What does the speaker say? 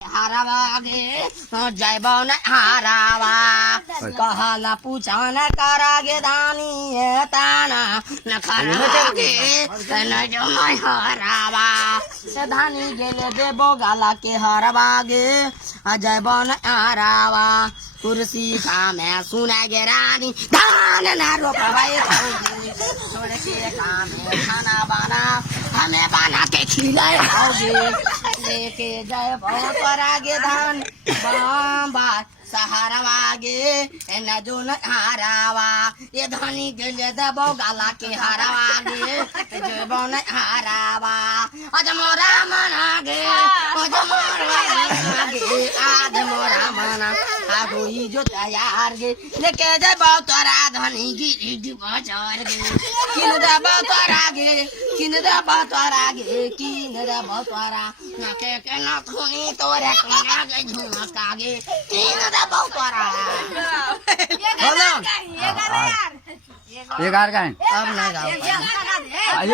हारावागे जय बौन हारावा कहला पूछा न करागे दानी ताना न खरागे न जो मैं हरावा धानी गेले देबो गाला के हरवागे जय बौन हारावा कुर्सी का मैं सुना गे रानी धान न रोकवाए छोड़ के काम खाना बना हमें बना के खिलाए आओगे लेके जय बहुत आगे धान बाबा सहारा वागे न जो न हारावा ये धनी गेले देबो गाला के हारावागे जय बन हारावा आज मोरा मनागे आज मोरा मना आगोई जो तैयार गे लेके जयबो तोरा धनी गिरी बजार गे किन देबो तोरा गे किन देबो तोरा गे किन देबो तोरा न के न खुनी तोरे कोना गे झुमका गे किन देबो तोरा ये गार का है अब नहीं गाओ